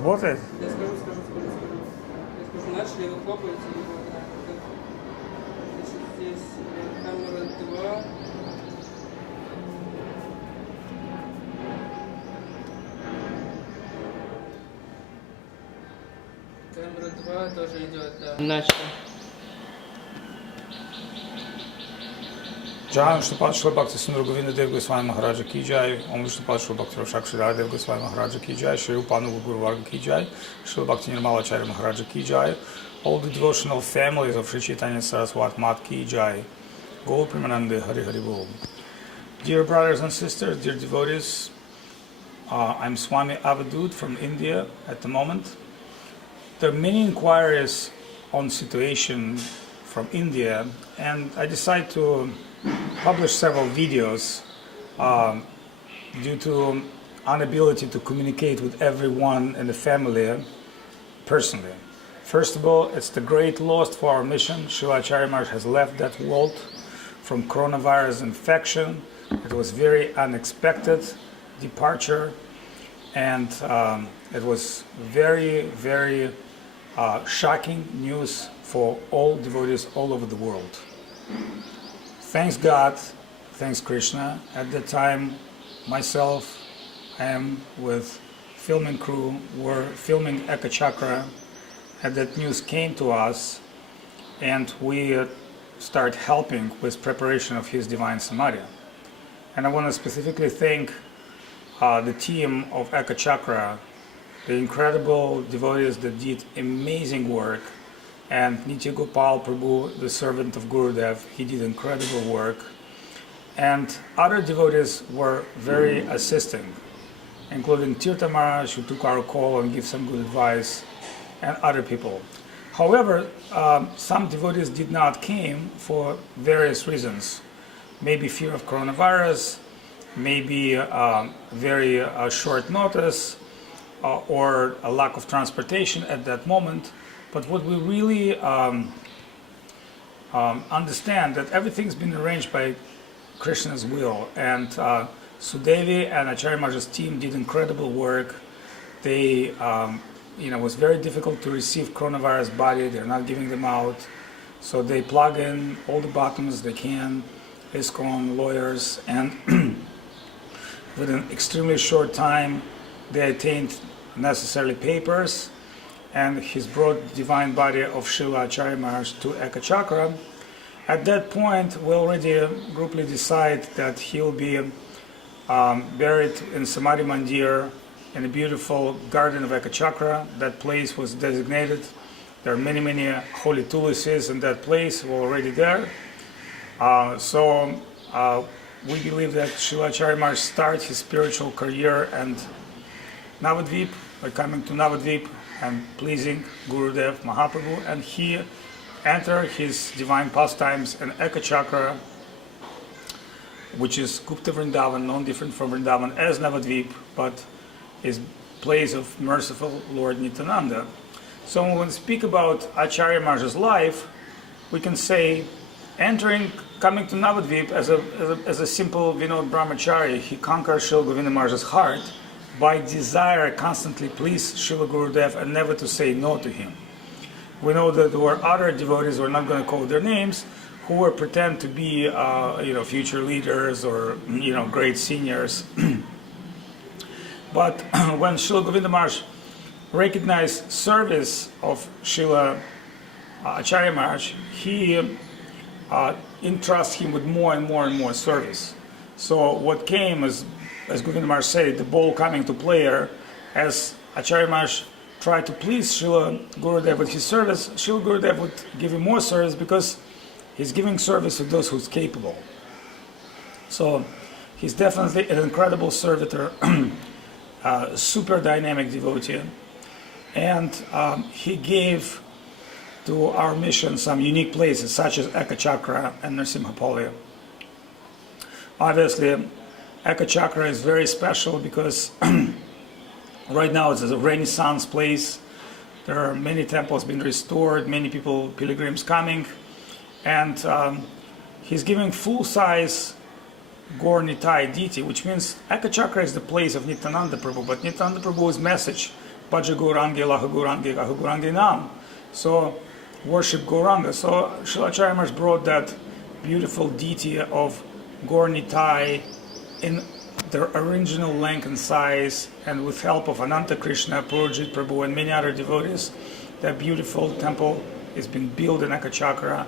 Работает? Я скажу. Я скажу, начали, вы хлопаете его. Значит, здесь камера 2. Камера 2 тоже идет, да. Начали. Jai Shripad Srila Bhakti Sundar Govinda Dev Goswami Maharaj Ki Jai, Om Shripad Srila Bhakti Rakshakshara Dev Goswami Maharaj Ki Jai, Shri Upanuga Guru Varga Ki Jai, Srila Bhakti Nirmala Acharya Maharaj Ki Jai, all the devotional families of Sri Chaitanya Saraswat Mat Ki Jai, Gaur Premanande Hari Hari Bol. Dear brothers and sisters, dear devotees, I'm Swami Avadhut from India at the moment. There are many inquiries on situation from India, and I decided to publish several videos due to inability to communicate with everyone in the family personally. First of all, it's the great loss for our mission. Srila Acharya Maharaj has left that world from coronavirus infection. It was very unexpected departure, and it was very, very shocking news for all devotees all over the world. Thanks God, thanks Krishna. At the time, myself, I am with filming crew, were filming Eka Chakra, and that news came to us, and we start helping with preparation of his Divine Samadhi. And I want to specifically thank the team of Eka Chakra, the incredible devotees that did amazing work, and Nitya Gopal Prabhu, the servant of Gurudev, he did incredible work. And other devotees were very assisting, including Tirtha Maharaj, who took our call and gave some good advice, and other people. However, some devotees did not came for various reasons. Maybe fear of coronavirus, maybe very short notice, or a lack of transportation at that moment. But what we really understand that everything's been arranged by Krishna's will, and Sudevi and Acharya Maharaj's team did incredible work. They, it was very difficult to receive coronavirus body. They're not giving them out, so they plug in all the bottoms they can, ISKCON lawyers, and within an extremely short time, they attained necessary papers. And he's brought divine body of Srila Acharya Maharaj to Eka Chakra. At that point, we already grouply decide that he'll be buried in Samadhi Mandir in a beautiful garden of Eka Chakra. That place was designated. There are many, many holy tulasis in that place. We're already there. So we believe that Srila Acharya Maharaj starts his spiritual career and Navadvip, by coming to Navadvip and pleasing Gurudev Mahaprabhu, and he entered his divine pastimes in Eka Chakra, which is Gupta Vrindavan, non different from Vrindavan as Navadvip, but is place of merciful Lord Nityananda. So when we speak about Acharya Maharaj's life, we can say coming to Navadvip as a simple Vinod Brahmachari, he conquered Srila Govinda Maharaj's heart by desire constantly please Srila Gurudev and never to say no to him. We know that there were other devotees, we're not going to call their names, who were pretend to be future leaders or great seniors. But when Srila Govinda Maharaj recognized service of Srila Acharya Maharaj, he entrusts him with more and more and more service. So what came as Govinda Maharaj said, the ball coming to player, as Acharya Maharaj tried to please Srila Gurudev with his service, Srila Gurudev would give him more service because he's giving service to those who's capable. So he's definitely an incredible servitor, super dynamic devotee, and he gave to our mission some unique places such as Eka Chakra and Nrsimhapalya. Obviously, Eka Chakra is very special because right now it's a Renaissance place. There are many temples being restored, many pilgrims coming, and he's giving full-size Gaur Nitai deity, which means Eka Chakra is the place of Nityananda Prabhu, but Nityananda Prabhu's message Bhaja Gaurangi, Laha Gaurangi, Gaha Gaurangi Nam. So worship Gauranga. So Srila Acharya Maharaj brought that beautiful deity of Gaur Nitai in their original length and size, and with help of Ananta Krishna, Purajit Prabhu, and many other devotees, that beautiful temple has been built in Ekachakra.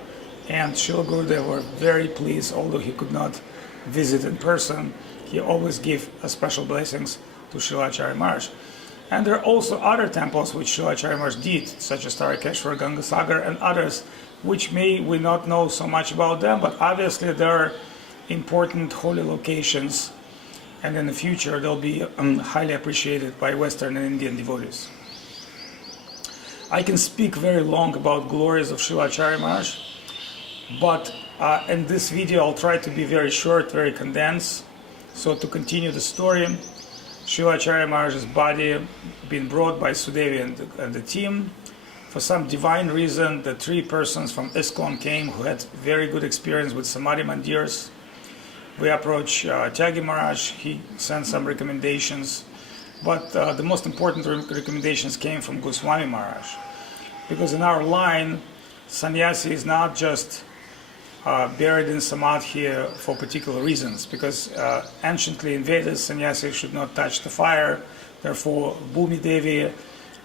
And Srila Gurudev were very pleased, although he could not visit in person. He always gave special blessings to Srila Acharya Maharaj. And there are also other temples which Srila Acharya Maharaj did, such as Tarakeshwar, Gangasagar, and others, which we not know so much about them, but obviously they are important holy locations, and in the future they'll be highly appreciated by Western and Indian devotees. I can speak very long about glories of Srila Acharya Maharaj, but in this video I'll try to be very short, very condensed. So to continue the story, Srila Acharya Maharaj's body been brought by Sudevi and the team. For some divine reason, the 3 persons from ISKCON came who had very good experience with Samadhi Mandirs. We approached Tyagi Maharaj, he sent some recommendations, but the most important recommendations came from Goswami Maharaj. Because in our line, sannyasi is not just buried in samadhi for particular reasons, because anciently in Vedas, sannyasi should not touch the fire. Therefore, Bhumi Devi,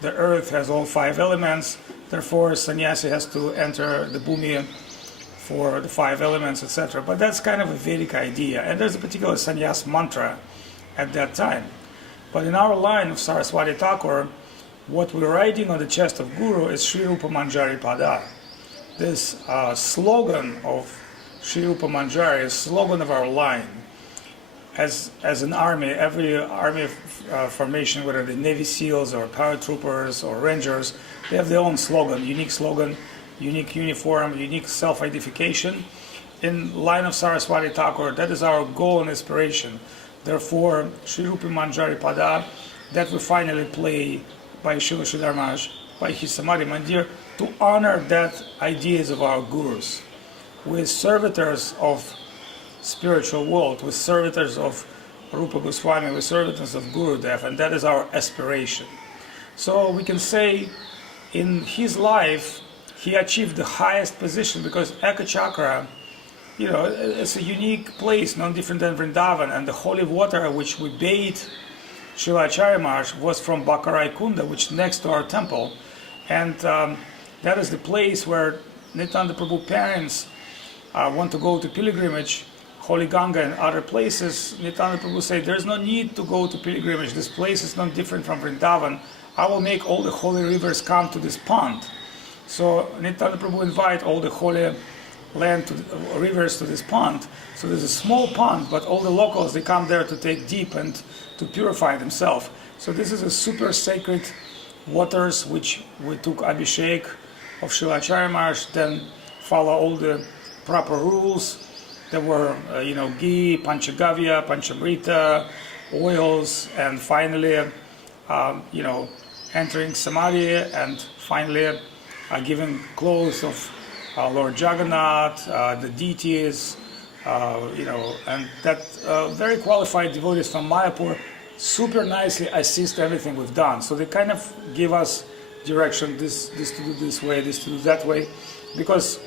the earth, has all 5 elements. Therefore, sannyasi has to enter the Bhumi for the 5 elements, etc. But that's kind of a Vedic idea, and there's a particular sannyas mantra at that time. But in our line of Saraswati Thakur, what we're writing on the chest of Guru is Sri Rupa Manjari Pada. This slogan of Sri Rupa Manjari is slogan of our line. As an army, every army formation, whether the Navy SEALs or paratroopers or Rangers, they have their own slogan, unique uniform, unique self-identification. In line of Saraswati Thakur, that is our goal and aspiration. Therefore, Sri Rupa Manjari Pada, that we finally play by Srila Sridhar Maharaj, by his Samadhi Mandir, to honor that ideas of our gurus. We're servitors of spiritual world, we're servitors of Rupa Goswami, we're servitors of Gurudev, and that is our aspiration. So we can say in his life, he achieved the highest position, because Ekachakra, it's a unique place, no different than Vrindavan, and the holy water which we bathe Srila Acharya Maharaj was from Bakarai Kunda, which is next to our temple. And that is the place where Nityananda Prabhu parents want to go to pilgrimage, Holy Ganga and other places. Nityananda Prabhu said, there's no need to go to pilgrimage. This place is not different from Vrindavan. I will make all the holy rivers come to this pond. So Nityananda Prabhu invite all the holy rivers to this pond. So there's a small pond, but all the locals, they come there to take deep and to purify themselves. So this is a super sacred waters which we took Abhishek of Srila Acharya Maharaj, then follow all the proper rules. There were, ghee, panchagavya, panchamrita, oils, and finally, entering samadhi, and finally giving clothes of Lord Jagannath, the deities, and that very qualified devotees from Mayapur super nicely assist everything we've done. So they kind of give us direction, this to do this way, this to do that way, because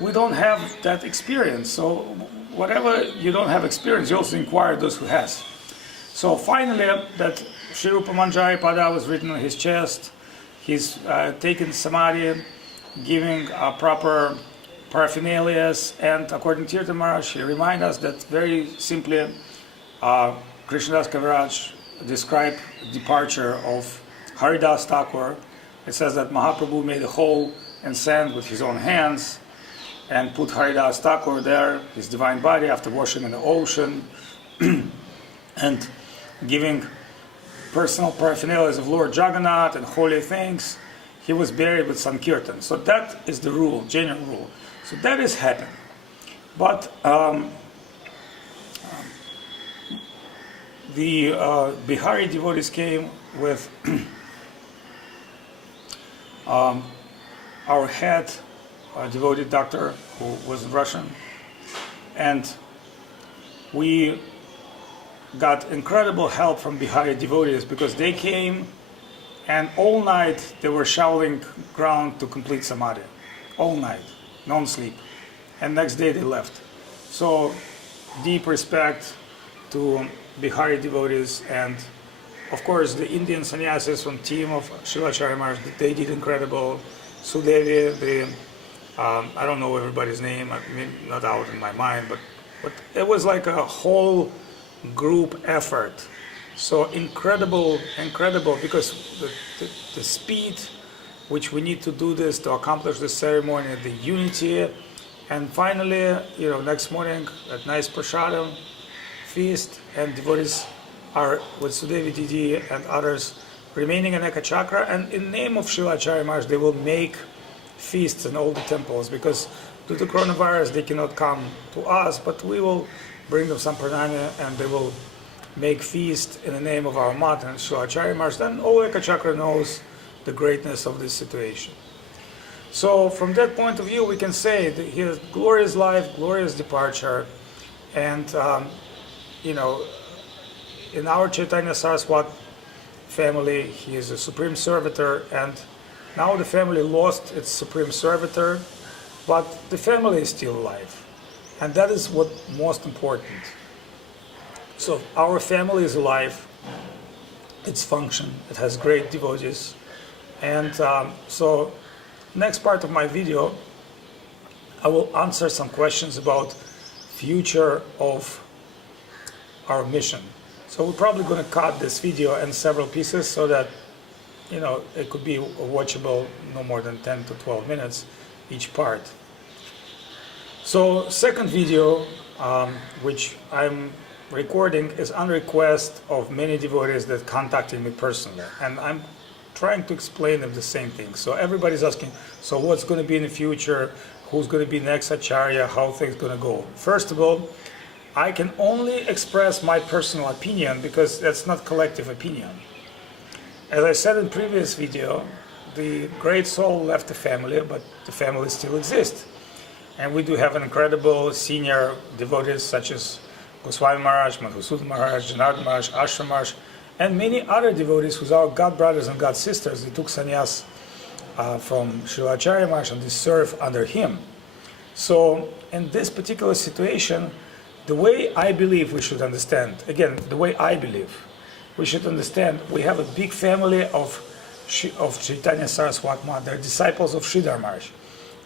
we don't have that experience. So whatever you don't have experience, you also inquire those who has. So finally, that Sri Rupa Manjari Pada was written on his chest. He's taken samadhi, giving proper paraphernalia, and according to Tirtha Maharaj, he reminds us that very simply, Krishnadas Kaviraj described departure of Haridas Thakur. It says that Mahaprabhu made a hole in sand with his own hands and put Haridas Thakur there, his divine body, after washing in the ocean and giving personal paraphernalia of Lord Jagannath and holy things. He was buried with Sankirtan. So that is the rule, general rule. So that is happened. But the Bihari devotees came with our head devotee doctor, who was Russian, and we got incredible help from Bihari devotees, because they came And all night they were shoveling ground to complete samadhi. All night, non-sleep. And next day they left. So deep respect to Bihari devotees, and of course the Indian sannyasis from team of Srila Acharya Maharaj, they did incredible. Sudevi, I don't know everybody's name, I mean, not out in my mind, but it was like a whole group effort. So incredible, because the speed which we need to do this, to accomplish the ceremony, the unity, and finally, next morning at nice prasadam feast, and devotees are with Sudevi Didi and others remaining in Eka Chakra, and in name of Srila Acharya Maharaj, they will make feasts in all the temples, because due to coronavirus they cannot come to us, but we will bring them some pranami and they will make feast in the name of our Mata and Srila Acharya Maharaj. Then all Eka Chakra knows the greatness of this situation. So from that point of view, we can say that his glorious life, glorious departure, and in our Chaitanya Saraswat family, he is a supreme servitor, and now the family lost its supreme servitor, but the family is still alive, and that is what most important. So our family is alive, it's function, it has great devotees, and so next part of my video, I will answer some questions about future of our mission. So we're probably going to cut this video in several pieces so that it could be watchable no more than 10 to 12 minutes each part. So second video, which I'm recording, is on request of many devotees that contacted me personally, and I'm trying to explain them the same thing. So everybody's asking, so what's going to be in the future, who's going to be next Acharya, how things going to go. First of all, I can only express my personal opinion because that's not collective opinion. As I said in previous video, the great soul left the family, but the family still exists. And we do have an incredible senior devotees such as Goswami Maharaj, Madhusudan Maharaj, Janardhan Maharaj, Ashram Maharaj, and many other devotees who are God brothers and God sisters. They took sannyas from Srila Acharya Maharaj and they serve under him. So in this particular situation, the way I believe we should understand, again, the way I believe we should understand, we have a big family of Chaitanya Saraswat Maharaj. They're disciples of Sridhar Maharaj.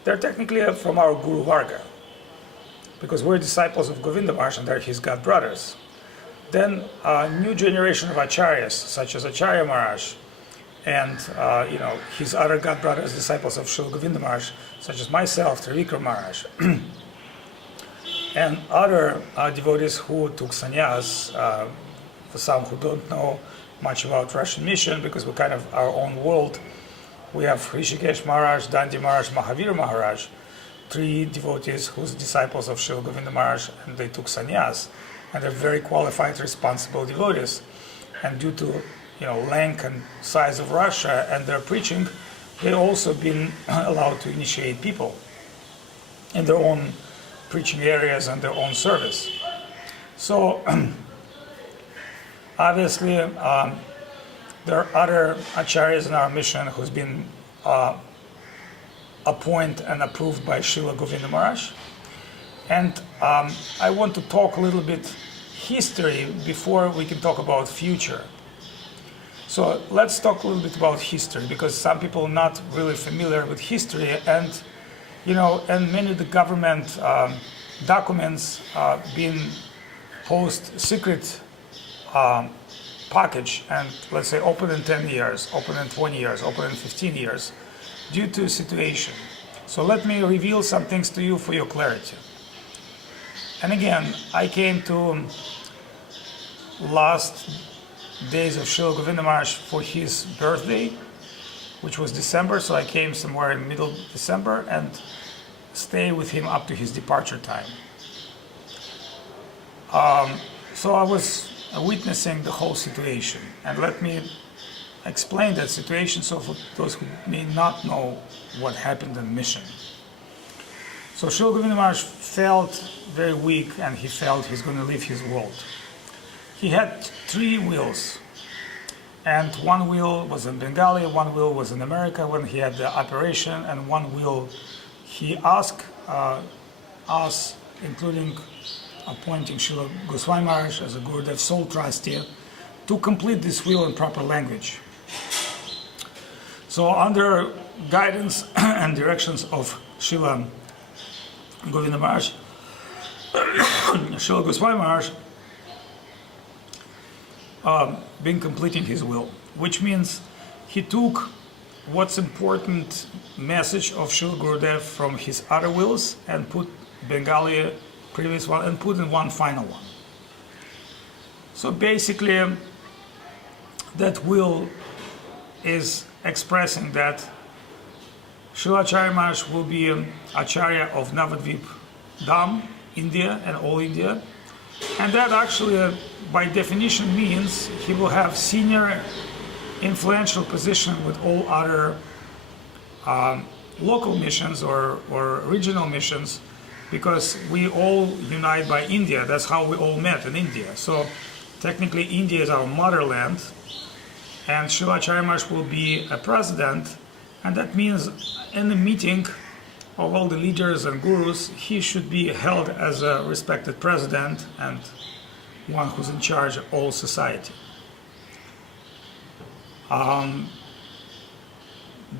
They're technically from our Guru Varga, because we're disciples of Govinda Maharaj and they're his God brothers. Then a new generation of acharyas, such as Acharya Maharaj, and his other God brothers, disciples of Srila Govinda Maharaj, such as myself, Trivikram Maharaj, and other devotees who took sannyas. For some who don't know much about Russian mission, because we're kind of our own world, we have Rishikesh Maharaj, Dandi Maharaj, Mahavir Maharaj, three devotees who's disciples of Srila Govinda Maharaj, and they took sannyas, and they're very qualified, responsible devotees. And due to length and size of Russia and their preaching, they also been allowed to initiate people in their own preaching areas and their own service. So obviously there are other acharyas in our mission who's been appointed and approved by Srila Govinda Maharaj. And I want to talk a little bit history before we can talk about future. So let's talk a little bit about history, because some people are not really familiar with history, and and many of the government documents being post secret package, and let's say open in 10 years, open in 20 years, open in 15 years, due to situation. So let me reveal some things to you for your clarity. And again, I came to last days of Srila Govinda Maharaj for his birthday, which was December, so I came somewhere in middle December and stay with him up to his departure time. So I was witnessing the whole situation, and let me explain that situation so for those who may not know what happened in mission. So Srila Govinda Maharaj felt very weak, and he felt he's going to leave his world. He had three wills. And one wheel was in Bengali, one wheel was in America when he had the operation, and one wheel he asked us, including appointing Srila Goswami Maharaj as a Gurudev sole trustee, to complete this wheel in proper language. So under guidance and directions of Srila Govinda Maharaj, Srila Goswami Maharaj been completing his will, which means he took what's important message of Srila Gurudev from his other wills and put Bengali previous one and put in one final one. So basically that will is expressing that Srila Acharya Maharaj will be Acharya of Navadvip Dham, India and all India, and that actually by definition means he will have senior influential position with all other local missions or regional missions, because we all unite by India. That's how we all met in India. So technically India is our motherland, and Srila Acharya Maharaj will be a president, and that means in the meeting of all the leaders and gurus, he should be held as a respected president and one who's in charge of all society.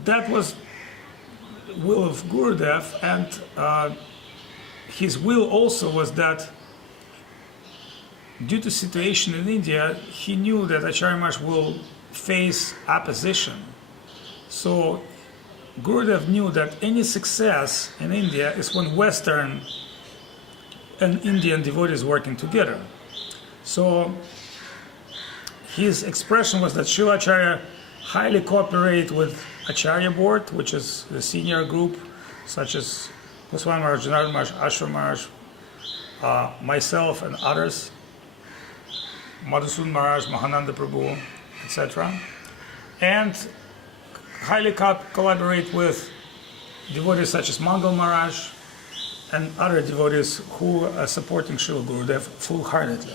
That was will of Gurudev, and his will also was that due to situation in India, he knew that Acharya Maharaj will face opposition. So Gurudev knew that any success in India is when Western and Indian devotees working together. So his expression was that Srila Acharya highly cooperate with Acharya board, which is the senior group, such as Goswami Maharaj, Janardhan Maharaj, Ashram Maharaj, myself and others, Madhusudan Maharaj, Mahananda Prabhu, etc. And highly collaborate with devotees such as Mangal Maharaj and other devotees who are supporting Srila Gurudev full-heartedly.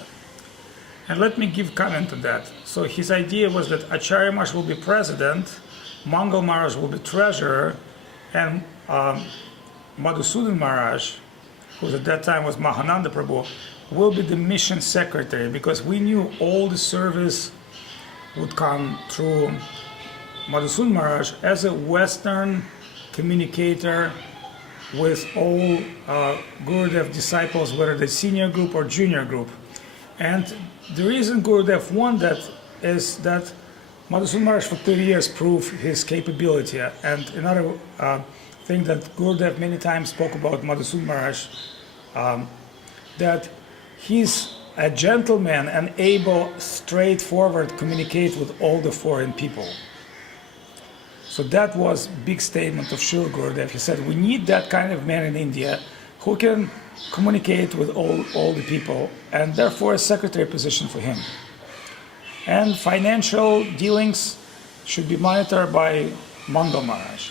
And let me give comment on that. So his idea was that Acharya Maharaj will be president, Mangal Maharaj will be treasurer, and Madhusudan Maharaj, who at that time was Mahananda Prabhu, will be the mission secretary, because we knew all the service would come through Madhusudan Maharaj as a Western communicator with all Gurudev disciples, whether the senior group or junior group. And the reason Gurudev won that is that Madhusudan Maharaj for 30 years proved his capability. And another thing that Gurudev many times spoke about Madhusudan Maharaj, that he's a gentleman and able, straightforward, communicate with all the foreign people. So that was big statement of Srila Gurudev. He said, we need that kind of man in India who can communicate with all the people, and therefore a secretary position for him. And financial dealings should be monitored by Mangal Maharaj.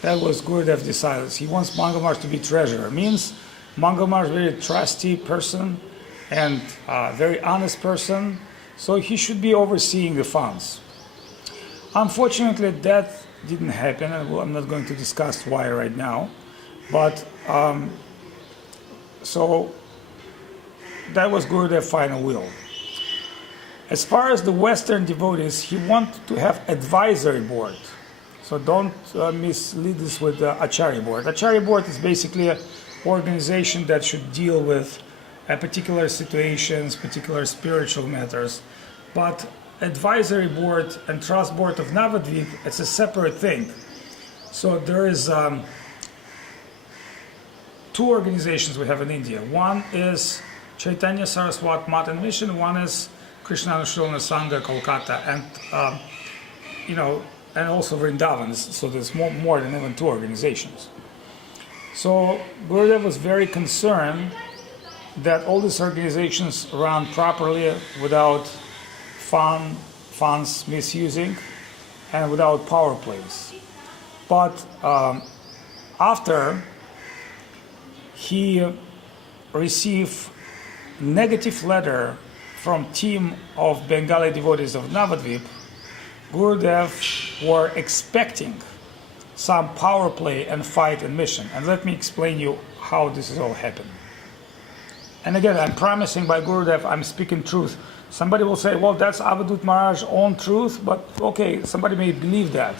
That was Gurudev decided. He wants Mangal Maharaj to be treasurer. Means Mangal Maharaj is a very trusty person and a very honest person, so he should be overseeing the funds. Unfortunately, that didn't happen, and I'm not going to discuss why right now, but so that was Gurudev's final will. As far as the Western devotees, he wanted to have advisory board. So don't mislead this with the Acharya board. Acharya board is basically an organization that should deal with particular situations, particular spiritual matters. But advisory board and trust board of Navadvip, it's a separate thing. So there is two organizations we have in India. One is Chaitanya Saraswat Mat and Mission. One is Krishna Anushilana Sangha Kolkata, and and also Vrindavan. So there's more than even two organizations. So Gurudev was very concerned that all these organizations run properly without funds misusing and without power plays. But after he received negative letter from team of Bengali devotees of Navadvip, Gurudev were expecting some power play and fight and mission. And let me explain you how this is all happened. And again, I'm promising by Gurudev, I'm speaking truth. Somebody will say, well, that's Avadhut Maharaj's own truth, but okay, somebody may believe that.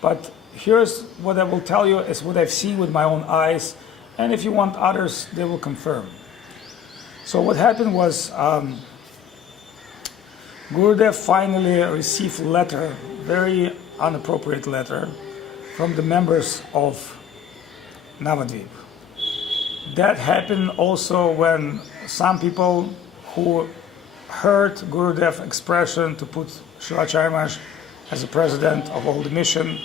But here's what I will tell you is what I've seen with my own eyes, and if you want others, they will confirm. So what happened was, Gurudev finally received a letter, very inappropriate letter, from the members of Navadvip. That happened also when some people who heard Gurudev's expression to put Srila Acharya Maharaj as the president of all the mission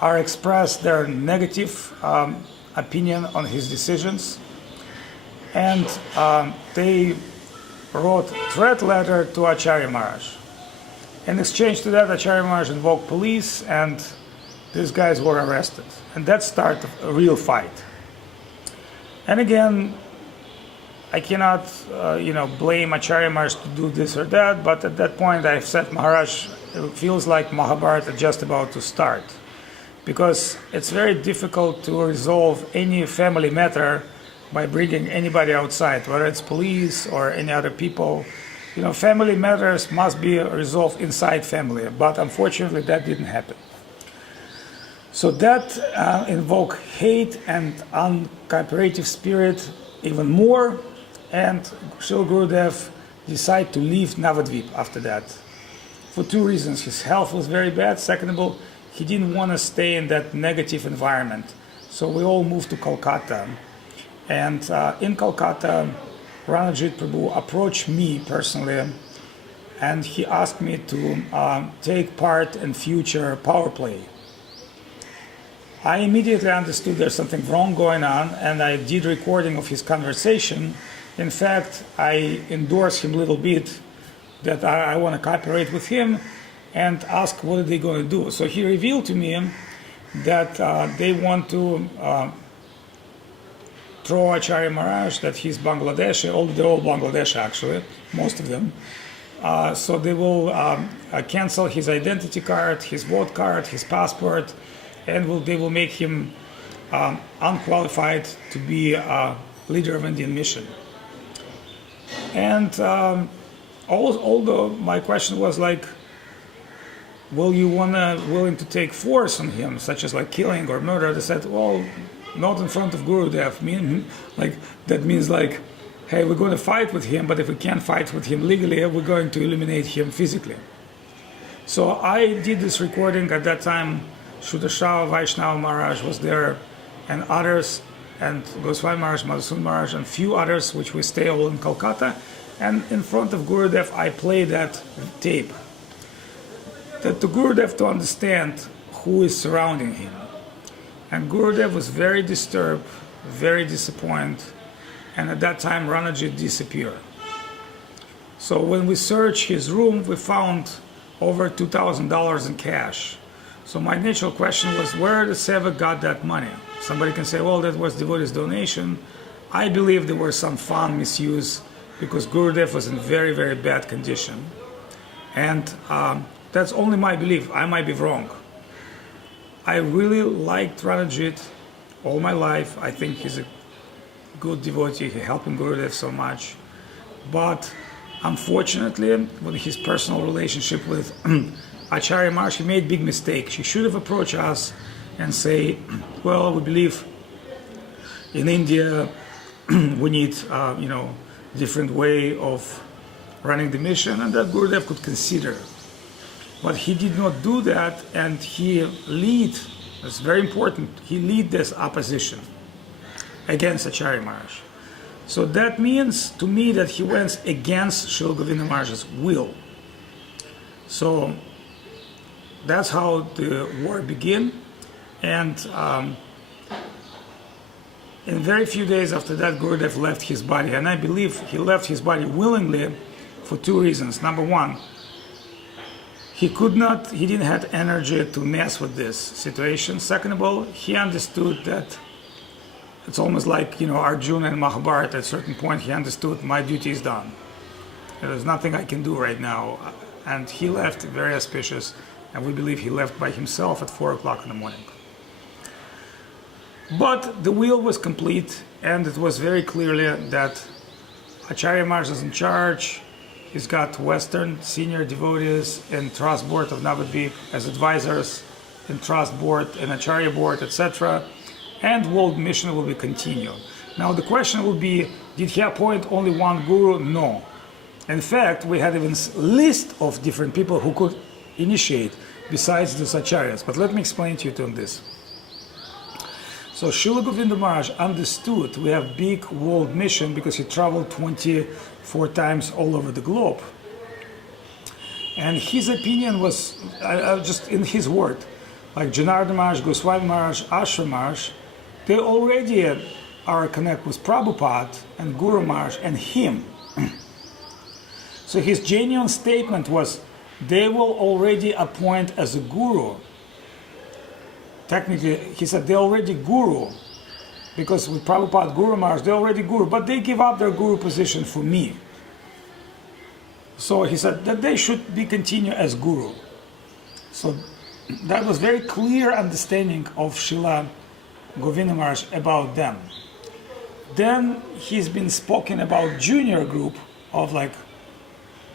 are expressed their negative opinion on his decisions, and they wrote threat letter to Acharya Maharaj. In exchange to that, Acharya Maharaj invoked police, and these guys were arrested, and that started a real fight. And again, I cannot, blame Acharya Maharaj to do this or that, but at that point I've said, Maharaj, it feels like Mahabharata is just about to start, because it's very difficult to resolve any family matter by bringing anybody outside, whether it's police or any other people. Family matters must be resolved inside family, but unfortunately that didn't happen. So that invoked hate and uncooperative spirit even more, and Srila Gurudev decided to leave Navadvip after that. For two reasons. His health was very bad. Second of all, he didn't want to stay in that negative environment. So we all moved to Kolkata. And in Kolkata, Ranajit Prabhu approached me personally, and he asked me to take part in future power play. I immediately understood there's something wrong going on, and I did recording of his conversation. In fact, I endorsed him a little bit that I want to cooperate with him and ask what are they going to do. So he revealed to me that they want to throw Acharya Maharaj, that he's Bangladeshi, they're all Bangladeshi actually, most of them. So they will cancel his identity card, his vote card, his passport, and they will make him unqualified to be a leader of Indian mission. And although my question was like, will you willing to take force on him, such as like killing or murder? They said, well, not in front of Gurudev. That means like, hey, we're going to fight with him, but if we can't fight with him legally, we're going to eliminate him physically. So I did this recording at that time. Shuddha Vaishnava Maharaj was there, and others, and Goswami Maharaj, Madhusudan Maharaj, and few others, which we stay all in Kolkata. And in front of Gurudev, I played that tape. That to Gurudev to understand who is surrounding him. And Gurudev was very disturbed, very disappointed, and at that time Ranajit disappeared. So when we searched his room, we found over $2,000 in cash. So my initial question was, where the Sevak got that money? Somebody can say, well, that was devotee's donation. I believe there was some fund misuse because Gurudev was in very, very bad condition. And that's only my belief. I might be wrong. I really liked Ranajit all my life. I think he's a good devotee. He helped Gurudev so much. But unfortunately, with his personal relationship with Acharya Maharaj, he made big mistake. He should have approached us and say, well, we believe in India we need, different way of running the mission, and that Gurudev could consider. But he did not do that, and he that's very important, he lead this opposition against Acharya Maharaj. So that means to me that he went against Srila Govinda Maharaj's will. So that's how the war began, and in very few days after that, Gurudev left his body, and I believe he left his body willingly for two reasons. Number one, he didn't have energy to mess with this situation. Second of all, he understood that it's almost like, Arjuna and Mahabharata. At a certain point, he understood my duty is done. There's nothing I can do right now. And he left very auspicious and we believe he left by himself at 4 o'clock in the morning. But the wheel was complete, and it was very clearly that Acharya Maharaj is in charge. He's got Western senior devotees in Trust Board of Navadvip as advisors, in Trust Board and Acharya Board, etc. And World Mission will be continued. Now the question will be, did he appoint only one guru? No. In fact, we had even a list of different people who could initiate besides these acharyas. But let me explain to you on this. So Srila Govinda Maharaj understood we have big world mission because he traveled 24 times all over the globe. And his opinion was, just in his word, like Janardhan Maharaj, Goswami Maharaj, Ashra Maharaj, they already are connected with Prabhupada and Guru Maharaj and him. So his genuine statement was, they will already appoint as a guru. Technically, he said they already guru, because with Prabhupada, Guru Maharaj, they already guru, but they give up their guru position for me. So he said that they should be continue as guru. So that was very clear understanding of Srila Govinda Maharaj about them. Then he's been spoken about junior group of like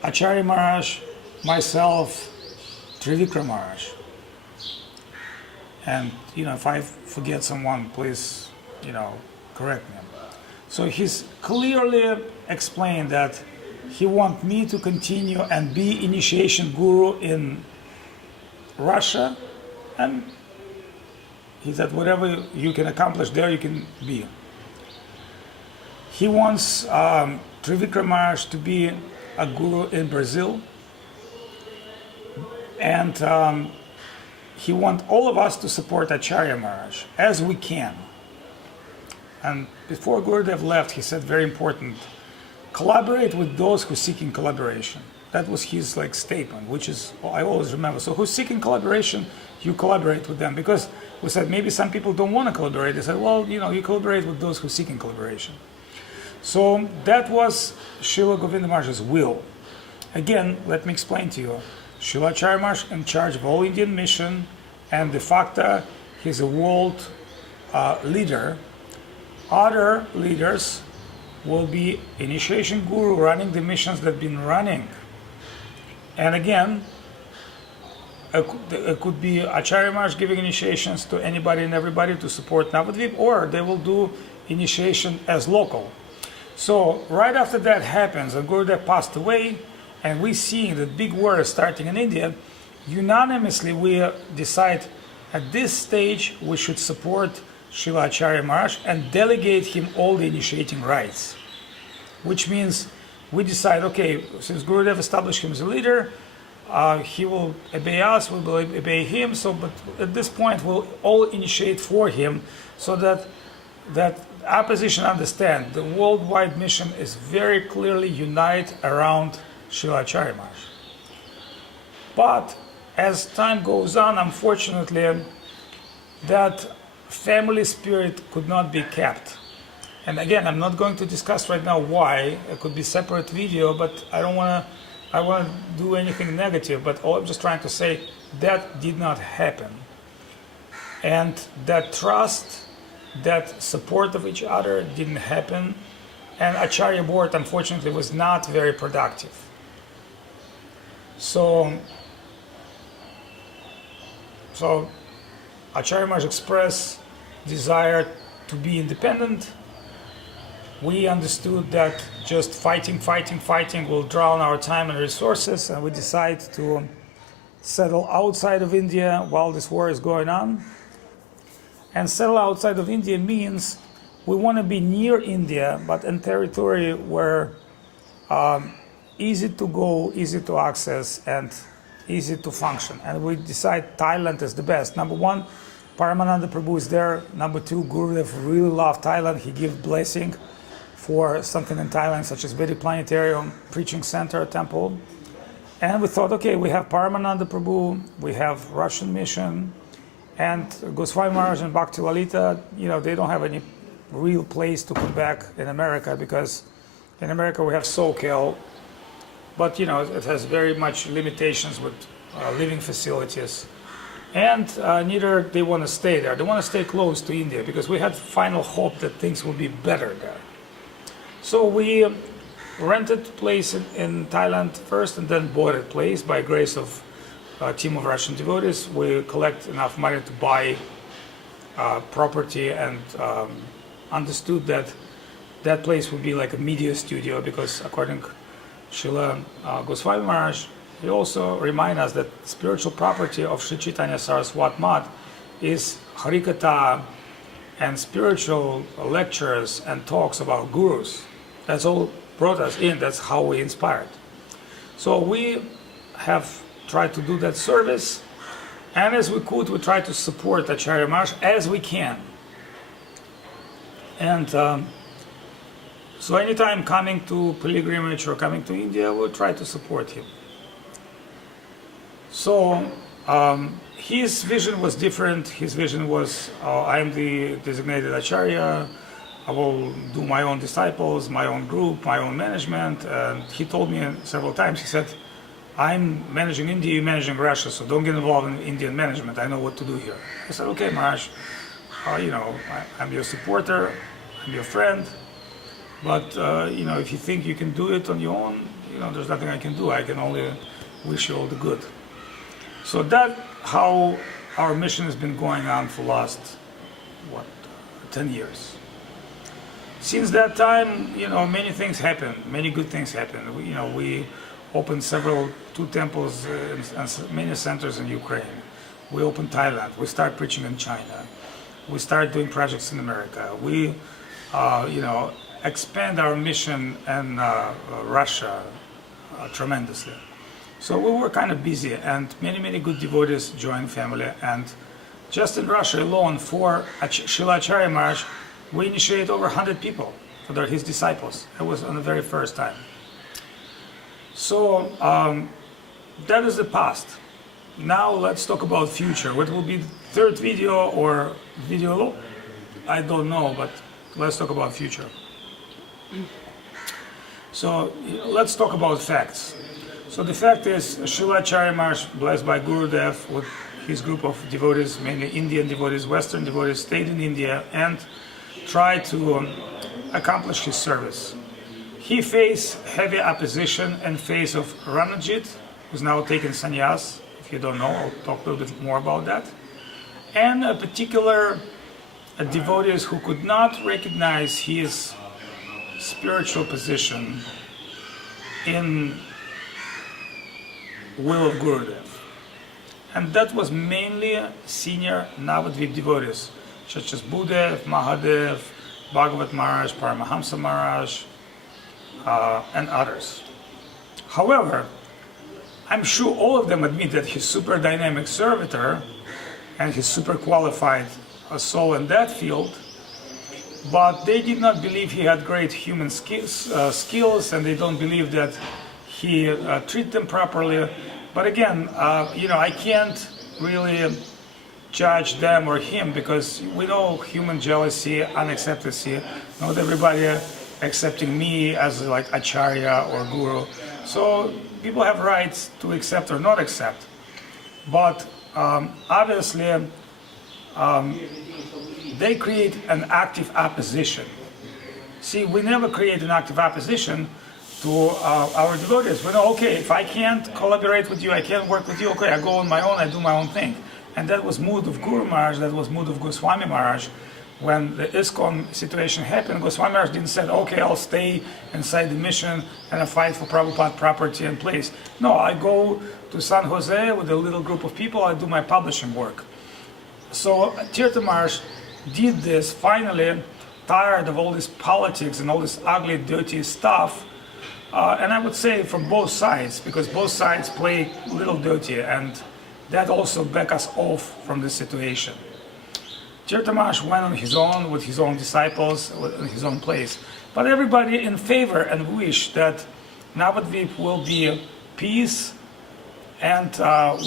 Acharya Maharaj, myself, Trivikram Maharaj. And, if I forget someone, please, correct me. So he's clearly explained that he wants me to continue and be initiation guru in Russia. And he said, whatever you can accomplish there, you can be. He wants Trivikram Maharaj to be a guru in Brazil. And he wants all of us to support Acharya Maharaj as we can. And before Gurudev left, he said very important, collaborate with those who are seeking collaboration. That was his statement, which is, I always remember. So who's seeking collaboration, you collaborate with them. Because we said maybe some people don't want to collaborate. They said, well, you collaborate with those who are seeking collaboration. So that was Srila Govinda Maharaj's will. Again, let me explain to you. Srila Acharya Maharaj in charge of all Indian mission, and de facto he's a world leader. Other leaders will be initiation guru running the missions that have been running. And again, it could be Acharya Maharaj giving initiations to anybody and everybody to support Navadvip, or they will do initiation as local. So right after that happens, and Gurudev passed away, and we see that big war is starting in India, unanimously we decide at this stage we should support Srila Acharya Maharaj and delegate him all the initiating rights. Which means we decide, okay, since Gurudev established him as a leader, he will obey us, we will obey him, but at this point we'll all initiate for him, so that opposition understand the worldwide mission is very clearly united around Srila Acharya Maharaj. But as time goes on, unfortunately, that family spirit could not be kept. And again, I'm not going to discuss right now why. It could be separate video, but I want to do anything negative. But all I'm just trying to say, that did not happen. And that trust, that support of each other didn't happen. And Acharya board, unfortunately, was not very productive. So Acharya Maharaj expressed desire to be independent. We understood that just fighting will drown our time and resources, and we decided to settle outside of India while this war is going on. And settle outside of India means we want to be near India, but in territory where easy to go, easy to access, and easy to function. And we decide Thailand is the best. Number one, Paramananda Prabhu is there. Number two, Gurudev really loved Thailand. He gave blessing for something in Thailand, such as Vedic Planetarium, Preaching Center, Temple. And we thought, okay, we have Paramananda Prabhu, we have Russian mission, and Goswami Maharaj and Bhakti Lalita, they don't have any real place to come back in America, because in America we have SoCal, but it has very much limitations with living facilities. And neither they want to stay there. They want to stay close to India because we had final hope that things will be better there. So we rented a place in Thailand first and then bought a place by grace of a team of Russian devotees. We collect enough money to buy property and understood that that place would be like a media studio because according to Srila Goswami Maharaj, he also reminds us that spiritual property of Sri Chaitanya Saraswat Mat is Harikatha and spiritual lectures and talks about gurus. That's all brought us in, that's how we inspired. So we have tried to do that service, and as we could, we tried to support Acharya Maharaj as we can. And so anytime coming to pilgrimage or coming to India, we'll try to support him. So his vision was different. His vision was, I am the designated Acharya, I will do my own disciples, my own group, my own management. And he told me several times, he said, I'm managing India, you're managing Russia, so don't get involved in Indian management, I know what to do here. I said, okay, Maharaj, I'm your supporter, I'm your friend, but if you think you can do it on your own, there's nothing I can do. I can only wish you all the good. So that's how our mission has been going on for the last, 10 years. Since that time, many things happened, many good things happened. We opened two temples and many centers in Ukraine. We opened Thailand. We started preaching in China. We started doing projects in America. We, expand our mission in Russia tremendously. So we were kind of busy, and many good devotees joined family. And just in Russia alone, for Srila Acharya Maharaj, we initiated over 100 people for his disciples. It was on the very first time. So that is the past. Now let's talk about future. What will be the third video or video? I don't know, but let's talk about future. So let's talk about facts. So the fact is, Srila Acharya Maharaj, blessed by Gurudev, with his group of devotees, mainly Indian devotees, Western devotees, stayed in India and tried to accomplish his service. He faced heavy opposition in face of Ranajit, who's now taken sannyas. If you don't know, I'll talk a little bit more about that. And a particular devotees who could not recognize his spiritual position in will of Gurudev. And that was mainly senior Navadvip devotees, such as Buddha, Mahadev, Bhagavat Maharaj, Paramahamsa Maharaj, and others. However, I'm sure all of them admit that he's super dynamic servitor and he's super qualified soul in that field, but they did not believe he had great human skills, and they don't believe that he treated them properly. But again, I can't really judge them or him, because we know human jealousy, unacceptancy, not everybody accepting me as like Acharya or Guru. So people have rights to accept or not accept. But obviously, they create an active opposition. See, we never create an active opposition to our devotees. We know, okay, if I can't collaborate with you, I can't work with you, okay, I go on my own, I do my own thing. And that was mood of Guru Maharaj, that was mood of Goswami Maharaj. When the ISKCON situation happened, Goswami Maharaj didn't say, okay, I'll stay inside the mission and I fight for Prabhupada property and place. No, I go to San Jose with a little group of people, I do my publishing work. So Tirtha Maharaj did this, finally, tired of all this politics and all this ugly, dirty stuff. And I would say from both sides, because both sides play a little dirty, and that also back us off from this situation. Tirtha Maharaj went on his own with his own disciples, in his own place. But everybody in favor and wish that Navadvip will be peace and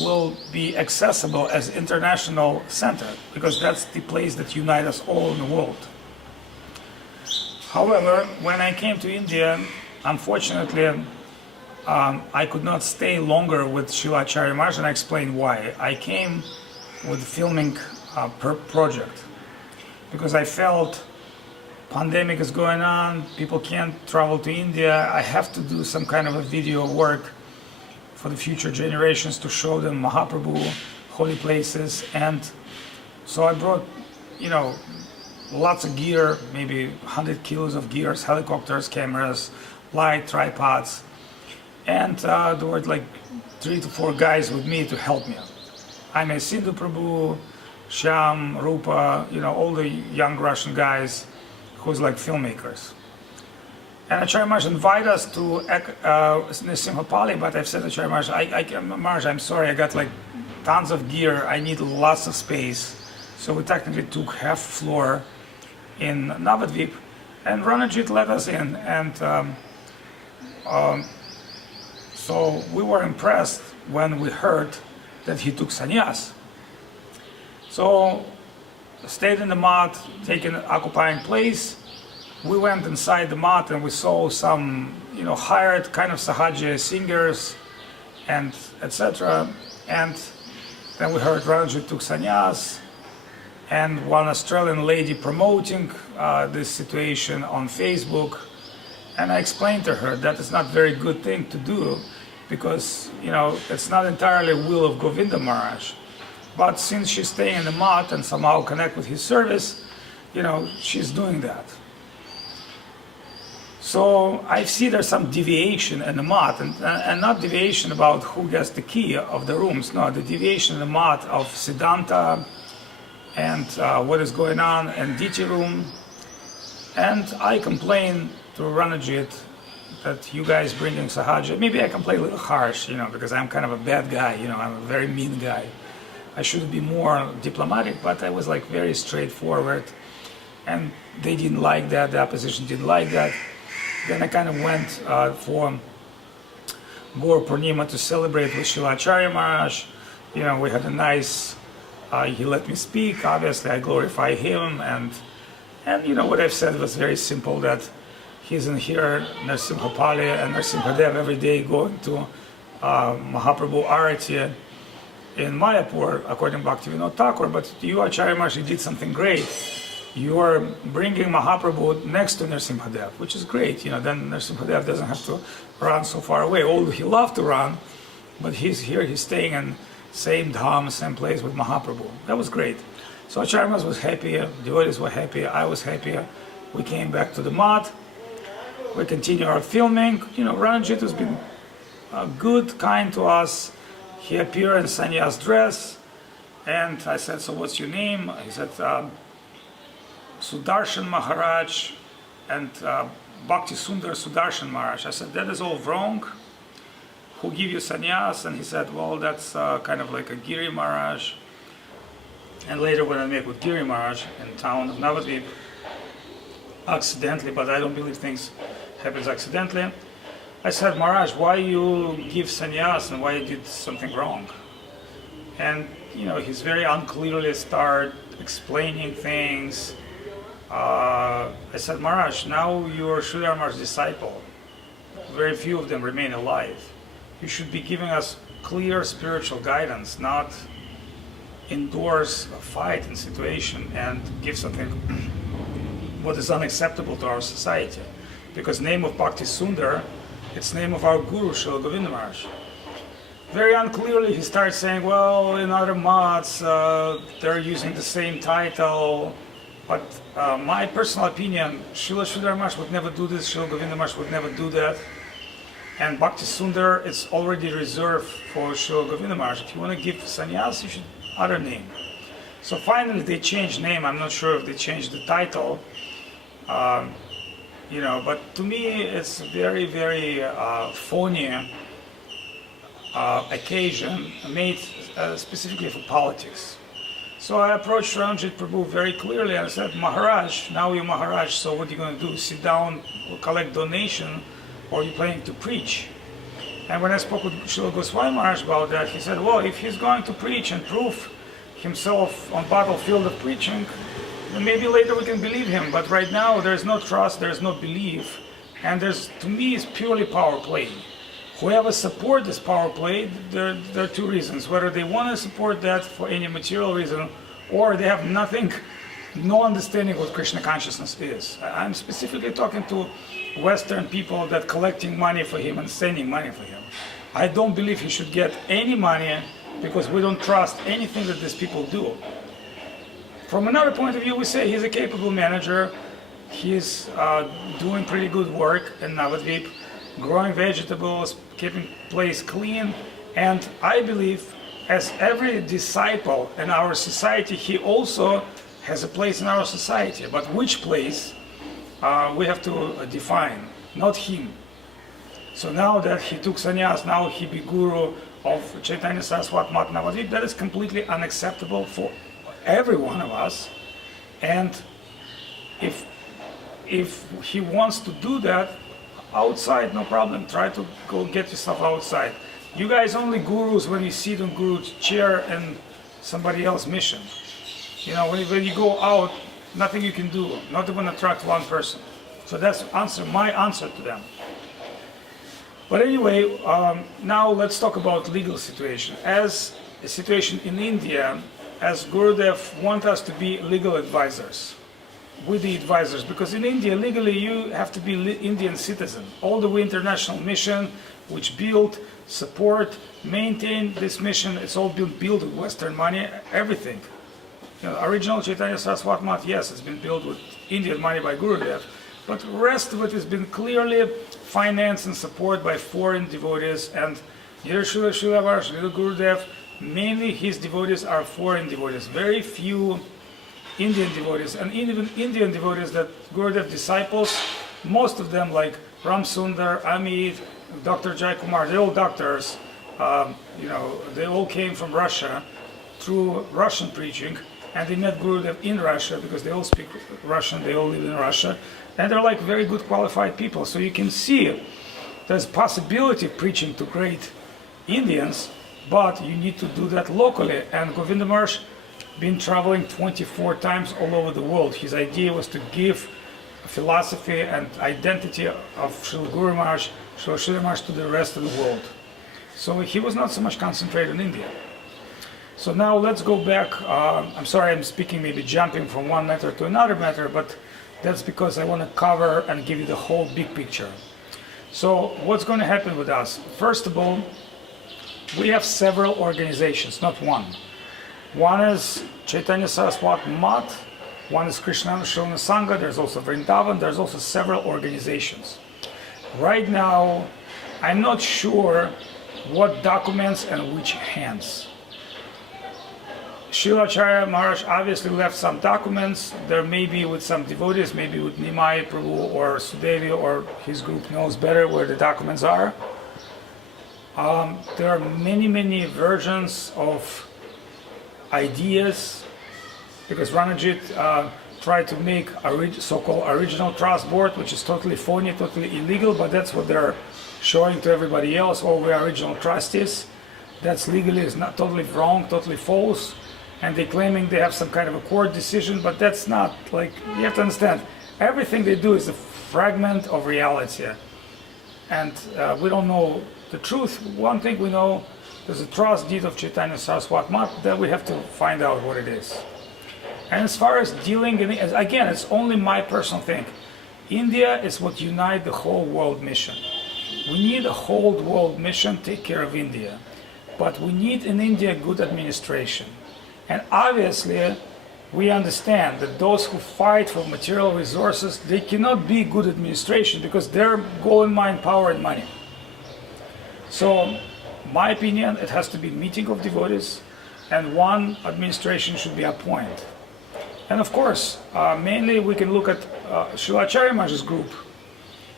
will be accessible as international center, because that's the place that unites us all in the world. However, when I came to India, unfortunately, I could not stay longer with Srila Acharya Maharaj, and I explained why. I came with filming project because I felt pandemic is going on, people can't travel to India. I have to do some kind of a video work for the future generations to show them Mahaprabhu, holy places. And so I brought, lots of gear, maybe 100 kilos of gears, helicopters, cameras, light, tripods. And there were like 3 to 4 guys with me to help me. I met Sindhu Prabhu, Shyam, Rupa, all the young Russian guys who's like filmmakers. And Acharya Maharaj invited us to Nrsimhapali, but I've said to Acharya Maharaj, Maharaj, I'm sorry, I got like tons of gear, I need lots of space. So we technically took half floor in Navadvip, and Ranajit let us in. And so we were impressed when we heard that he took sannyas. So stayed in the mat, occupying place. We went inside the mat and we saw some, hired kind of sahaja singers and etc. And then we heard Ranajit took sannyas, and one Australian lady promoting this situation on Facebook. And I explained to her that it's not a very good thing to do because, it's not entirely will of Govinda Maharaj. But since she's staying in the mat and somehow connect with his service, she's doing that. So I see there's some deviation in the mat, and not deviation about who gets the key of the rooms, no, the deviation in the mat of Siddhanta and what is going on in DT room. And I complain to Ranajit that you guys bringing Sahaja, maybe I can play a little harsh, because I'm kind of a bad guy, I'm a very mean guy. I should be more diplomatic, but I was like very straightforward, and they didn't like that, the opposition didn't like that. Then I kind of went for Gaur Purnima to celebrate with Srila Acharya Maharaj. We had a nice, he let me speak, obviously I glorify him, and what I've said was very simple, that he's in here, Nrsimhapali and Nrsimhadev every day going to Mahaprabhu Arati in Mayapur, according to Bhaktivinoda Thakur, but you, Acharya Maharaj, did something great. You are bringing Mahaprabhu next to Nrsimhadev, which is great. Then Nrsimhadev doesn't have to run so far away, although he loved to run, but he's here, he's staying in same dham, same place with Mahaprabhu. That was great. So Acharya Maharaj was happy, devotees were happy, I was happy. We came back to the mat. We continue our filming. Ranajit has been good, kind to us. He appeared in sannyas dress, and I said, so what's your name? He said, Sudarshan Maharaj and Bhakti Sundar Sudarshan Maharaj. I said, that is all wrong. Who give you sannyas? And he said, well, that's kind of like a Giri Maharaj. And later when I met with Giri Maharaj in town of Navadvip, accidentally, but I don't believe things happens accidentally, I said, Maharaj, why you give sannyas and why you did something wrong? And he's very unclearly start explaining things. I said, Maharaj, now you're Sridhar Maharaj's disciple. Very few of them remain alive. You should be giving us clear spiritual guidance, not endorse a fight and situation and give something what is unacceptable to our society. Because name of Bhakti Sundar, it's name of our Guru, Srila Govinda Maharaj. Very unclearly he starts saying, well, in other mats, they're using the same title. But my personal opinion, Srila Sridhar Maharaj would never do this, Srila Govinda Maharaj would never do that. And Bhakti Sundar, it's already reserved for Srila Govinda Maharaj. If you want to give sannyas, you should other name. So finally they changed name. I'm not sure if they changed the title. But to me it's very, very phony occasion made specifically for politics. So I approached Ranajit Prabhu very clearly and I said, Maharaj, now you're Maharaj, so what are you going to do? Sit down, collect donation, or are you planning to preach? And when I spoke with Srila Goswami Maharaj about that, he said, well, if he's going to preach and prove himself on battlefield of preaching, then maybe later we can believe him. But right now there's no trust, there's no belief, and to me it's purely power play. Whoever support this power play, there are two reasons. Whether they want to support that for any material reason, or they have nothing, no understanding what Krishna consciousness is. I'm specifically talking to Western people that collecting money for him and sending money for him. I don't believe he should get any money because we don't trust anything that these people do. From another point of view, we say he's a capable manager. He's doing pretty good work in Avadhut, growing vegetables, keeping place clean, and I believe as every disciple in our society, he also has a place in our society. But which place we have to define, not him. So now that he took sannyas, now he be guru of Chaitanya Saraswat Mat Navadvip, that is completely unacceptable for every one of us. And if he wants to do that outside, no problem. Try to go get yourself outside. You guys only gurus when you sit on guru's chair and somebody else's mission. You know, when you go out, nothing you can do, not even attract one person. So that's my answer to them. But anyway, now let's talk about legal situation. As a situation in India, as Gurudev want us to be legal advisors with the advisors, because in India legally you have to be Indian citizen. All the way international mission which build, support, maintain this mission, it's all been built with Western money, everything. You know, original Chaitanya Saraswat Mat, yes, it's been built with Indian money by Gurudev, but the rest of it has been clearly financed and supported by foreign devotees, and neither Srila Maharaj, neither Gurudev, mainly his devotees are foreign devotees, very few Indian devotees, and even Indian devotees that Gurudev disciples, most of them like Ram Sundar, Amit, Dr. Jai Kumar, they're all doctors, you know, they all came from Russia through Russian preaching, and they met Gurudev in Russia because they all speak Russian, they all live in Russia, and they're like very good qualified people. So you can see there's possibility of preaching to great Indians, but you need to do that locally. And Govinda Maharaj been traveling 24 times all over the world. His idea was to give philosophy and identity of Srila Guru Maharaj, Srila Maharaj to the rest of the world. So he was not so much concentrated in India. So now let's go back. I'm sorry I'm speaking, maybe jumping from one matter to another matter, but that's because I want to cover and give you the whole big picture. So what's going to happen with us? First of all, we have several organizations, not one. One is Chaitanya Saraswat Mat, one is Krishna Shrivana Sangha, there's also Vrindavan, there's also several organizations. Right now, I'm not sure what documents and which hands. Srila Acharya Maharaj obviously left some documents. There may be with some devotees, maybe with Nimai Prabhu or Sudevi, or his group knows better where the documents are. There are many versions of ideas, because Ranajit tried to make a so-called original trust board, which is totally phony, totally illegal, but that's what they're showing to everybody else. Oh, we're original trustees. That's legally is not totally wrong, totally false. And they're claiming they have some kind of a court decision, but that's not, like, you have to understand, everything they do is a fragment of reality. And we don't know the truth. One thing we know, there's a trust deed of Chaitanya Saraswat Mat, that we have to find out what it is. And as far as dealing, again, it's only my personal thing. India is what unites the whole world mission. We need a whole world mission, take care of India. But we need in India good administration. And obviously, we understand that those who fight for material resources, they cannot be good administration because they're goal in mind, power and money. So, my opinion, it has to be meeting of devotees, and one administration should be appointed. And of course, mainly we can look at Srila Acharya Maharaj's group,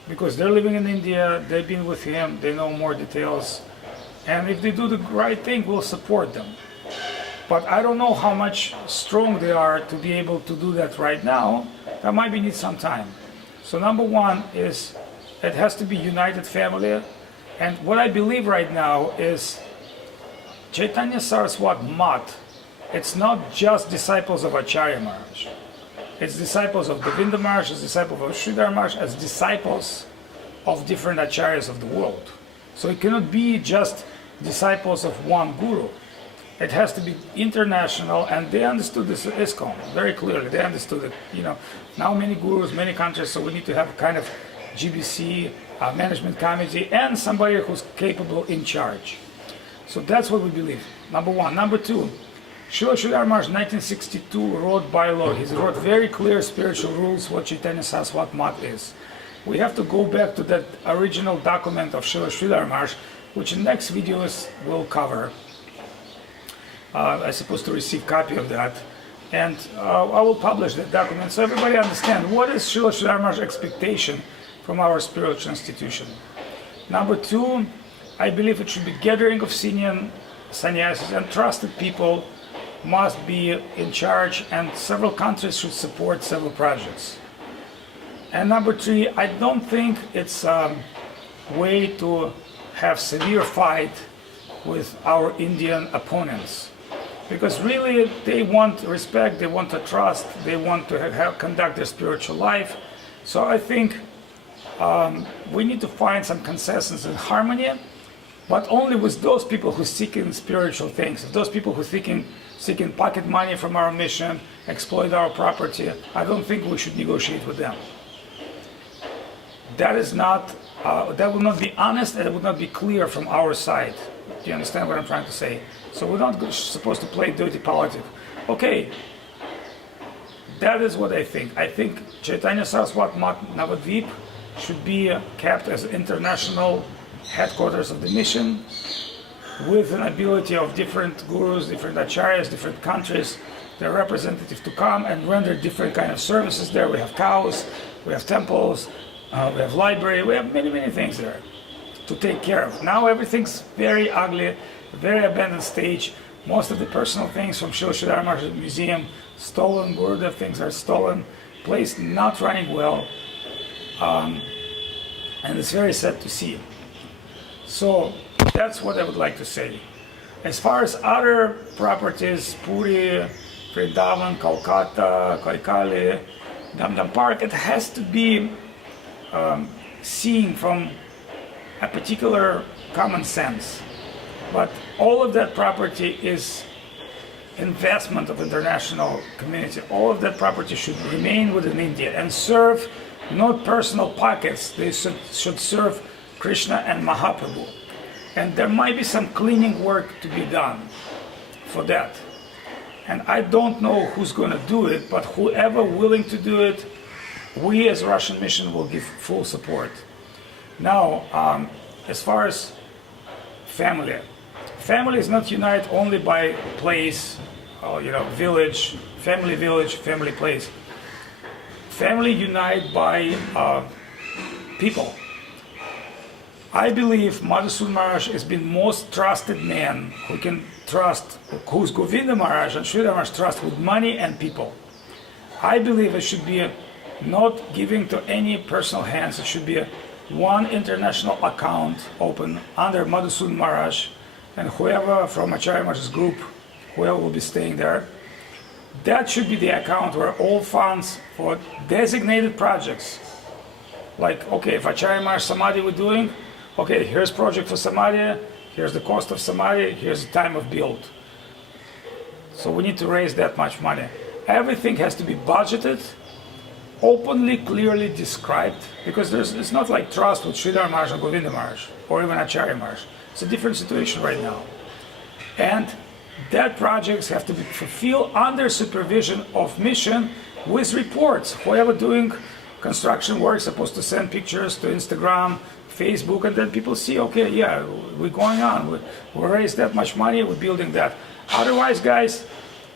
because they're living in India, they've been with him, they know more details, and if they do the right thing, we'll support them. But I don't know how much strong they are to be able to do that right now. That might be need some time. So number one is it has to be united family. And what I believe right now is Chaitanya Saraswat Mat, it's not just disciples of Acharya Maharaj. It's disciples of Govinda Maharaj, it's disciples of Sridhar Maharaj, it's disciples of different Acharyas of the world. So it cannot be just disciples of one guru. It has to be international, and they understood this ISKCON very clearly. They understood it. Now many gurus, many countries, so we need to have kind of GBC, management committee, and somebody who's capable in charge. So that's what we believe, number one. Number two, Srila Maharaj 1962 wrote bylaw. He wrote very clear spiritual rules what Chaitanya Saraswat Mat is. We have to go back to that original document of Srila Maharaj, which in next videos will cover. I'm supposed to receive copy of that, and I will publish that document so everybody understands what is Srila Maharaj's expectation from our spiritual institution. Number two, I believe it should be gathering of senior sannyasis, and trusted people must be in charge, and several countries should support several projects. And number three, I don't think it's a way to have severe fight with our Indian opponents, because really they want respect, they want to trust, they want to conduct their spiritual life. So I think we need to find some consensus and harmony, but only with those people who seeking spiritual things. If those people who seeking pocket money from our mission, exploit our property, I don't think we should negotiate with them. That is not, that would not be honest, and it would not be clear from our side. Do you understand what I'm trying to say? So we're not supposed to play dirty politics. Okay, that is what I think. I think Chaitanya Saraswat Navadvip should be kept as international headquarters of the mission, with an ability of different gurus, different acharyas, different countries, their representatives to come and render different kind of services there. We have cows, we have temples, we have library, we have many, many things there to take care of. Now everything's very ugly, very abandoned stage. Most of the personal things from Srila Maharaj Museum stolen, Gurudev things are stolen, place not running well, and it's very sad to see. So that's what I would like to say. As far as other properties, Puri, Vrindavan, Kolkata, Kaikali, Damdam Park, it has to be seen from a particular common sense. But all of that property is investment of international community. All of that property should remain within India and serve not personal pockets. They should serve Krishna and Mahaprabhu. And there might be some cleaning work to be done for that. And I don't know who's going to do it, but whoever willing to do it, we as Russian Mission will give full support. Now, as far as family is not united only by place, village, family place. Family unite by people. I believe Madhusudan Maharaj has been most trusted man who can trust, who's Govinda Maharaj and Srila Maharaj trust with money and people. I believe it should be not giving to any personal hands. It should be one international account open under Madhusudan Maharaj, and whoever from Acharya Maharaj's group, whoever will be staying there, that should be the account where all funds for designated projects, like, okay, if Acharya Maharaj Samadhi we're doing, okay, here's project for Samadhi, here's the cost of Samadhi, here's the time of build. So we need to raise that much money. Everything has to be budgeted, openly, clearly described, because it's not like trust with Sridhar Maharaj or Govinda Maharaj, or even Acharya Maharaj. It's a different situation right now. And that projects have to be fulfilled under supervision of mission with reports. Whoever doing construction work is supposed to send pictures to Instagram, Facebook, and then people see, okay, yeah, we're going on, we raised that much money, we're building that. Otherwise, guys,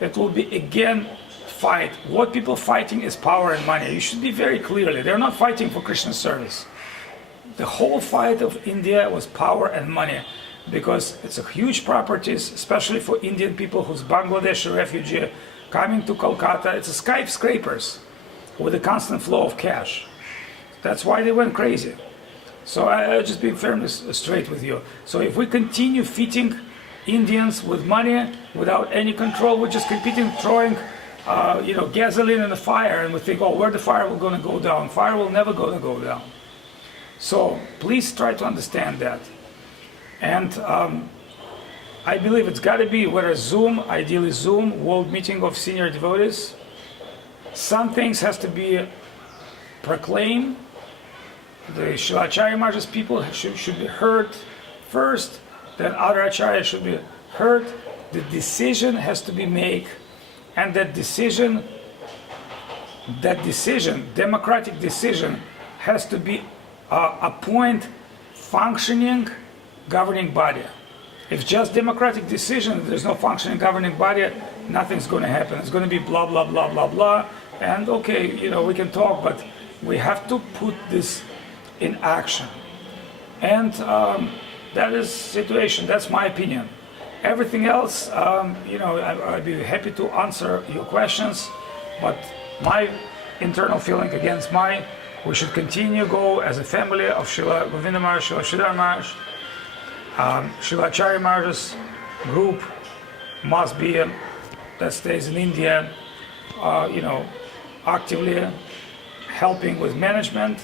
it will be again fight. What people fighting is power and money. You should be very clearly, they're not fighting for Krishna service. The whole fight of India was power and money, because it's a huge properties, especially for Indian people who's Bangladeshi refugee coming to Kolkata. It's a skyscrapers with a constant flow of cash. That's why they went crazy. So I just being fairly straight with you. So if we continue feeding Indians with money without any control, we're just competing, throwing gasoline in the fire, and we think, oh, where the fire will going to go down? Fire will never going to go down. So please try to understand that. And I believe it's got to be whether Zoom, ideally Zoom, World Meeting of Senior Devotees. Some things has to be proclaimed. The Srila Acharya Maharaj's people should be heard first, then other Acharyas should be heard. The decision has to be made, and that decision, democratic decision, has to be appoint functioning governing body. If just democratic decision, there's no functioning governing body, nothing's going to happen. It's going to be blah, blah, blah, blah, blah. And okay, we can talk, but we have to put this in action. And that is situation. That's my opinion. Everything else, I'd be happy to answer your questions, but my internal feeling against we should continue go as a family of Srila Govinda Maharaj, Srila Sridhar Maharaj. Srila Acharya Maharaj's group must be that stays in India, actively helping with management.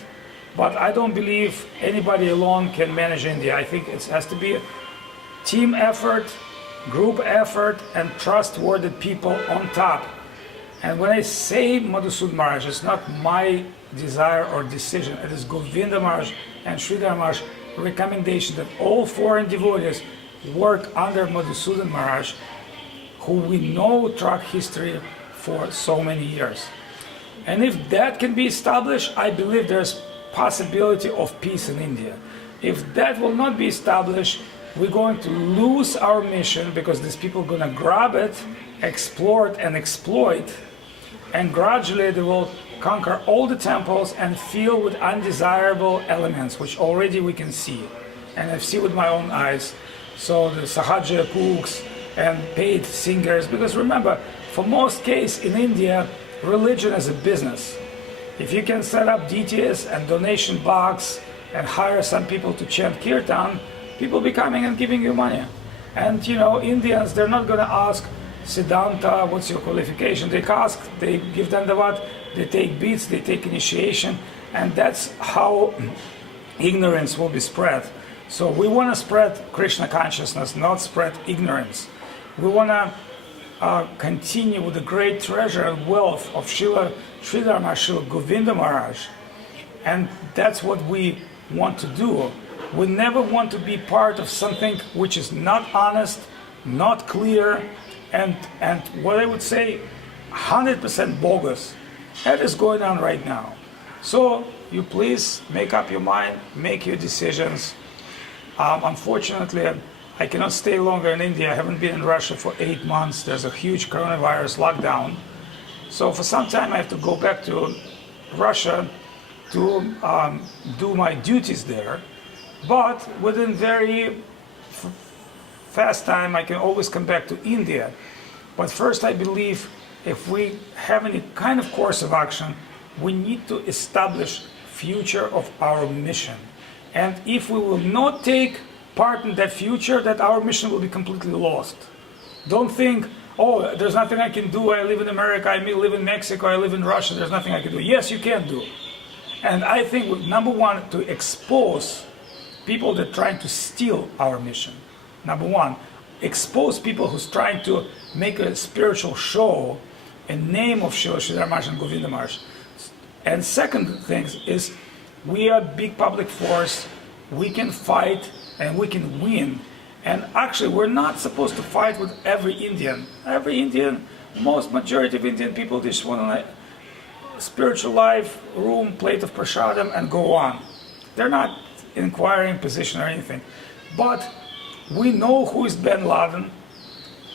But I don't believe anybody alone can manage India. I think it has to be a team effort, group effort, and trustworthy people on top. And when I say Madhusudana Maharaj, it's not my desire or decision. It is Govinda Maharaj and Sridhar Maharaj recommendation that all foreign devotees work under Madhusudana Maharaj, who we know track history for so many years. And if that can be established, I believe there's possibility of peace in India. If that will not be established, we're going to lose our mission, because these people are going to grab it, explore it, and exploit, and gradually they will conquer all the temples and fill with undesirable elements, which already we can see. And I've seen with my own eyes. So the Sahaja cooks and paid singers, because remember, for most cases in India, religion is a business. If you can set up DTS and donation box and hire some people to chant kirtan, people be coming and giving you money. And Indians, they're not going to ask Siddhanta, what's your qualification? They give Dandavat, they take beads, they take initiation, and that's how ignorance will be spread. So we want to spread Krishna consciousness, not spread ignorance. We want to continue with the great treasure and wealth of Srila Sridhar Maharaj, Srila Govinda Maharaj. And that's what we want to do. We never want to be part of something which is not honest, not clear, and what I would say 100% bogus. That is going on right now. So you please make up your mind, make your decisions. Unfortunately, I cannot stay longer in India. I haven't been in Russia for 8 months. There's a huge coronavirus lockdown. So for some time I have to go back to Russia to do my duties there. But within very fast time I can always come back to India. But first I believe if we have any kind of course of action, we need to establish future of our mission. And if we will not take part in that future, that our mission will be completely lost. Don't think, oh, there's nothing I can do. I live in America, I live in Mexico, I live in Russia, there's nothing I can do. Yes, you can do. And I think, number one, to expose people that are trying to steal our mission. Number one, expose people who's trying to make a spiritual show in name of Srila Sridhar Maharaj and Govinda Maharaj. And second thing is, we are a big public force, we can fight and we can win. And actually, we're not supposed to fight with every Indian. Every Indian, most majority of Indian people just want a spiritual life, room, plate of prasadam, and go on. They're not inquiring position or anything. But we know who is bin Laden.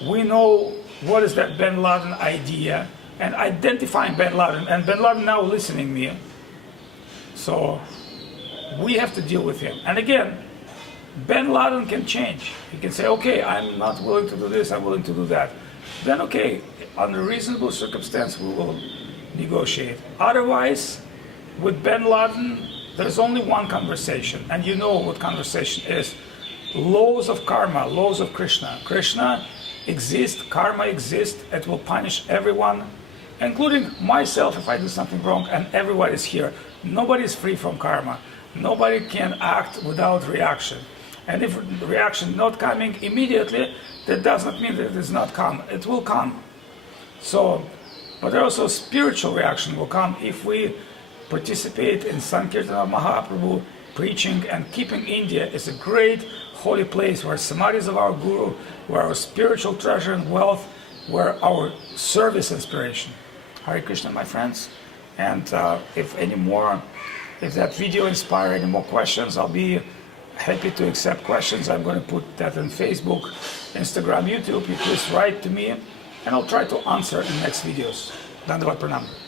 We know what is that bin Laden idea, and identifying bin Laden. And bin Laden now listening me. So we have to deal with him. And again, bin Laden can change. He can say, okay, I'm not willing to do this, I'm willing to do that. Then okay, under reasonable circumstance, we will negotiate. Otherwise, with bin Laden, there's only one conversation, and you know what conversation is. Laws of karma, laws of Krishna. Krishna exists, karma exists, it will punish everyone, including myself if I do something wrong, and everybody is here. Nobody is free from karma. Nobody can act without reaction. And if the reaction not coming immediately, that does not mean that it is not come. It will come. So, but also spiritual reaction will come if we participate in Sankirtan of Mahaprabhu preaching and keeping India as a great holy place where samadhis of our Guru, where our spiritual treasure and wealth, where our service inspiration. Hare Krishna, my friends. And if that video inspire any more questions, I'll be happy to accept questions. I'm going to put that on Facebook, Instagram, YouTube. You please write to me and I'll try to answer in next videos. Dandavat Pranam.